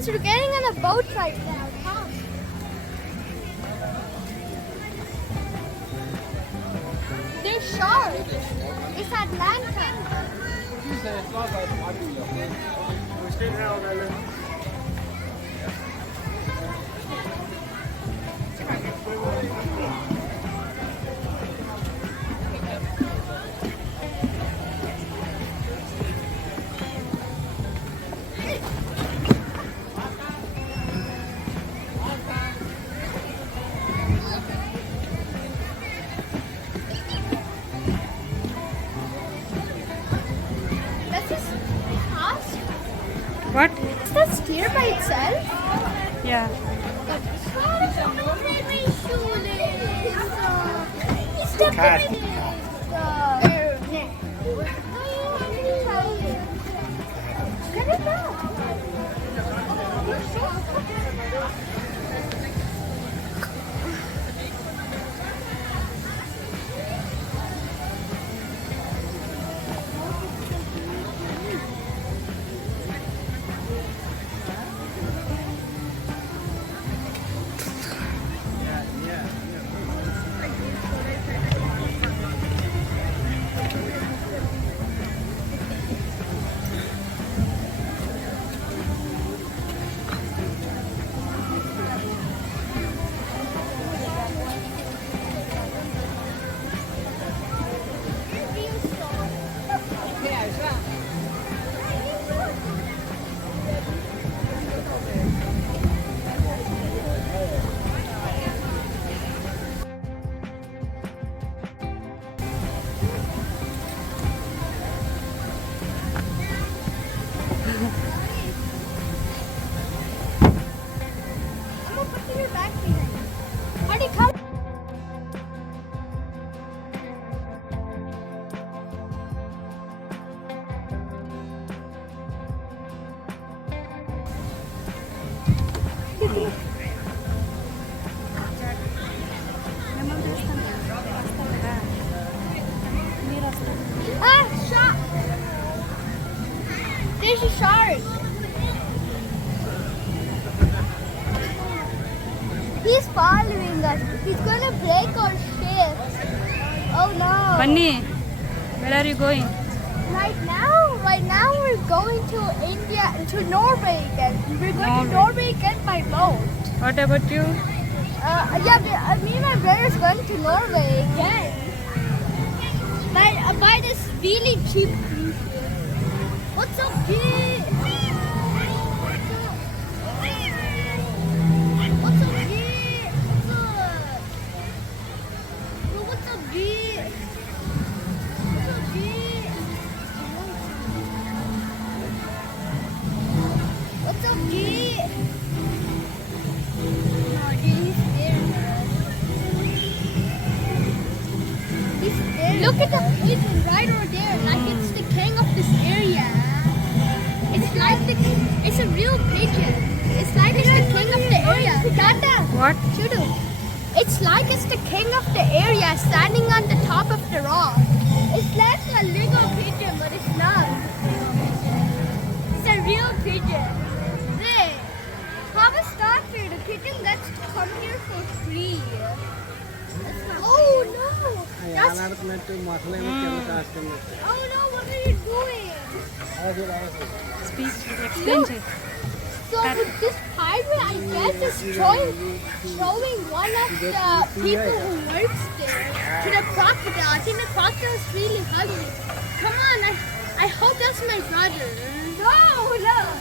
guys, we're getting on a boat right now. Come. There's sharks. It's Atlanta. What? Is that steer by itself? Yeah. Cat. There's a shark. He's following us. He's gonna break our ship. Oh no. Bunny, where are you going? Right now we're going to India, to Norway again. We're going to Norway again by boat. What about you? Yeah, me and my brother's going to Norway again. By this really cheap cruise ship. What's up, kid? What's up, kid? What's up, kid? What's up, kid? What's up, kid? Oh, dude, he's scared. He's scared. Look at the pigeon right over there, like it's the king of this area. It's a real pigeon. It's like it's the king of the area. Tata. What? Chudu. It's like it's the king of the area standing on the top of the rock. It's like a little pigeon, but it's not. It's a real pigeon. Hey, Papa started. The pigeon gets to come here for free. Oh no! Oh no, what are you doing? Speak, explain it. So with this pirate, I guess is showing one of the people who works there to the crocodile. I think the crocodile is really hungry. Come on, I hope that's my brother. No, look.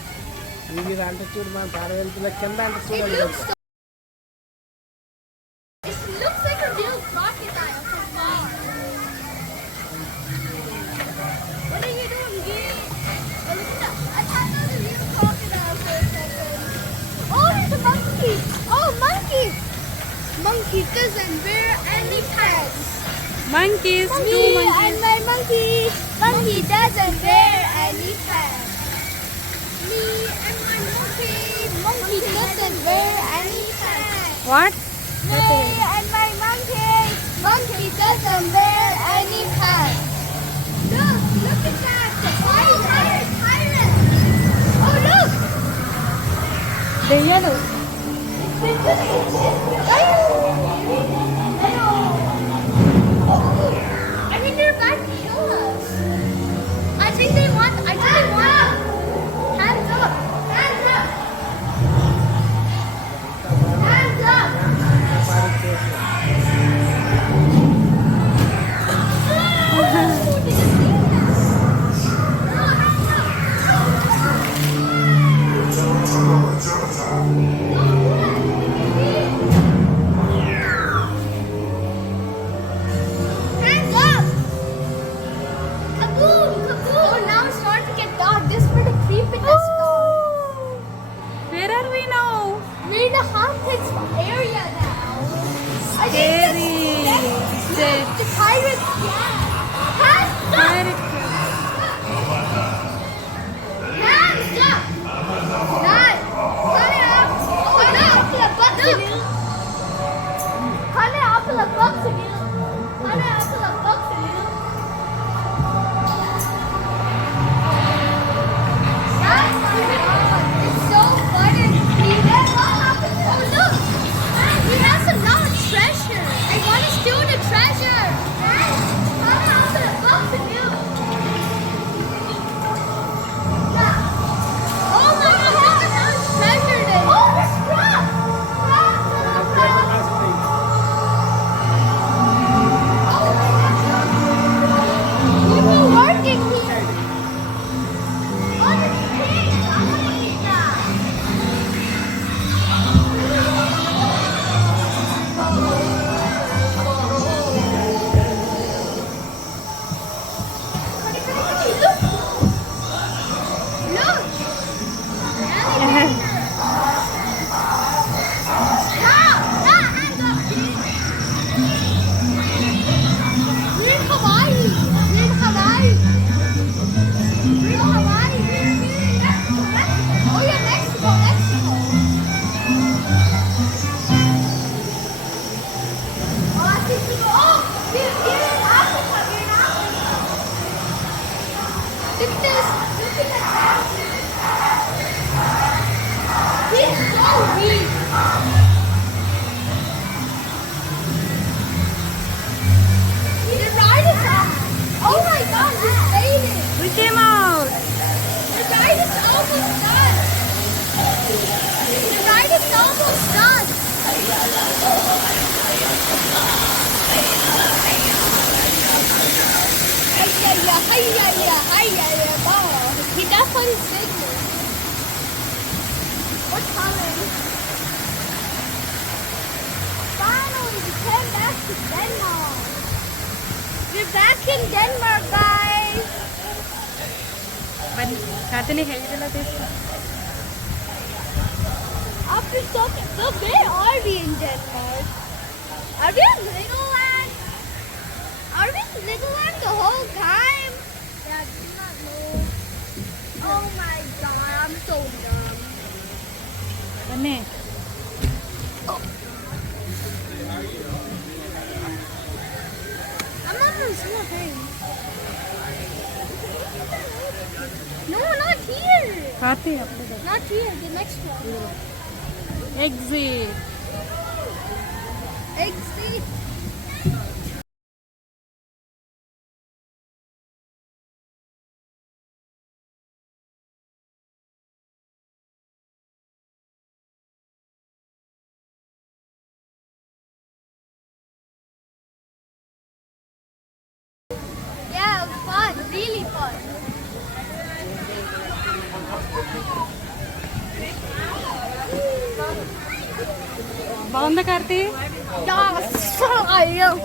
It looks like a real crocodile from far. What are you doing, Gee? Oh, look at that. I thought that was a real crocodile for a second. Oh, there's a monkey. Oh, monkey. Monkey doesn't wear any pants. Monkeys, Me two monkeys. and my monkey. Monkey doesn't wear any pants. Me and my monkey. Monkey doesn't wear any pants. What? Me and my monkey. Monkey doesn't wear any pants. Look at that. The pirate. Oh, look. The yellow. I think they're about to kill us. I think they want. Hands up. Hands up. Hands up. Hands up! Kaboom! Kaboom! Oh, now it's starting to get dark. This is where the creepiness starts. Where are we now? We're in the haunted area now. Scary. The pirate. Yeah. Hands up! Hands up! Nine. Cut it up. Cut it up to the button. Cut it up to the button. Cut it up to the button. It's so funny. What happened? Oh, look. We have some lost treasure. I want to steal the treasure. Cut it up to the button. Oh my God, look at how much treasure there is. Oh, there's crap. People working here. Oh, there's pigs. I want to eat that. Look. Look at this. Look at that. He's so weak. The ride is up. Oh my God, he's fading. We came out. The ride is almost done. The ride is almost done. He definitely signaled. What's coming? Finally, we came back to Denmark. We're back in Denmark, guys. But Katini ಹೇಳಿದಲ್ಲ taste. After so where are we in Denmark? Are we in Legoland? Are we in Legoland the whole time? Yeah, I do not know. Oh my God, I'm so dumb. ಬನ್ನಿ. I'm not on small thing. No, not here. Kathy ಅಪ್ಪದ. Not here, the next one. Exit. Exit. Yeah, it was fun, really fun. బాగుందా Karthi? Yeah, I am.